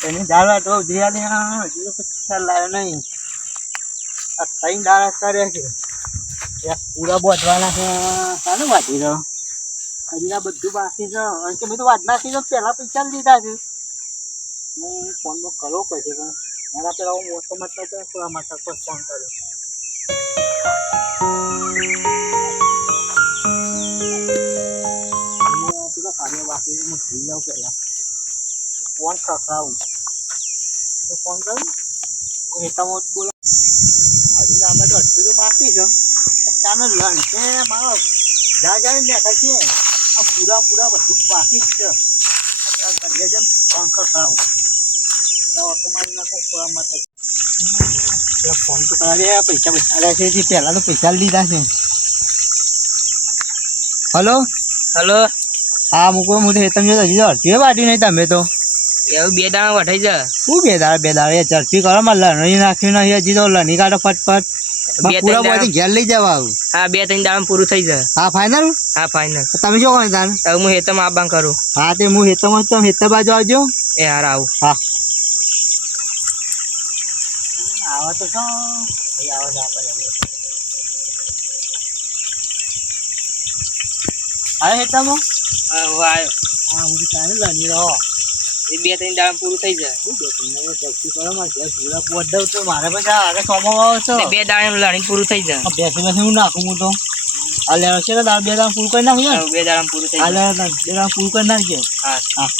પેલી દાળ તો જીરાને હજુ તો ખ્યાલ લાવ્યો નહીં. આ ત્રણ દાળ કર્યા છે પૂરા બોધવાના છે. ચાલો વાંચી રહ્યો હજી આ બધું બાકી છે. અને કે મેં તો વાત નાખી તો પહેલાં પૈસા લીધા છે. હું ફોનમાં કરવો પડશે પણ મારા પેલા હું મોટો મતલબ થોડા મતલબ પર ફોન કર્યો. પેલા કાર્ય બાકી હું થઈ જાઉં પહેલાં ફોન ખખડાવું તો ફોન કરું હેઠામાં બોલો. હજી આમાં તો અડધું તો બાકી છે. ચાલો લંચ છે મારો જાય ને છે આ પૂરા બધું બાકી જ છે. જેમ ફોન ખખડાવું ઓટો મારી નાખું પૂરામાં ફોન તો કરાવ્યા પૈસા આવ્યા છે. જે પહેલાં તો પૈસા લીધા છે. હલો હલો હા મૂકો હું તો તમે હજી તો અડધી વાટી નહીં તમે તો એવું 2 દાણા વઢાઈ જા. શું બે દાડા એ ઝડપી કરો માં લણી નાખ્યું નહીં હજી તો લણી કાઢો ફટફટ પૂરા બોધી ઘેર લઈ જવા આવું. હા 2-3 દાડા પૂરું થઈ જાય. હા ફાઇનલ. હા ફાઇનલ. તમે શું કહો તાર હવે હું હેતમાં આબાં કરું. હા તે હું હેતમાં તો હેત બાજુ આવજો. એ હાર આવું. હા આવા તો શું આવે છે આપણે આવે હેતમાં. હા હું આવ્યો. હા હું તારે લણી રહો એ 2-3 દાડા પૂરું થઈ જાય. ઝડપી કરો માં ઘેર પૂરા પોત દઉં તો મારે પછી આગળ સોમો આવો છો 2 દાડા લણી પૂરું થઈ જાય. બેસી હું નાખું હું તો આ લેવાનો છે ને તાર 2 દાડા પૂરું કરી નાખીએ. 2 દાડા પૂરું થઈ આ જાય. લેવા 2 દાડા પૂરું કરી નાખીએ. હા હા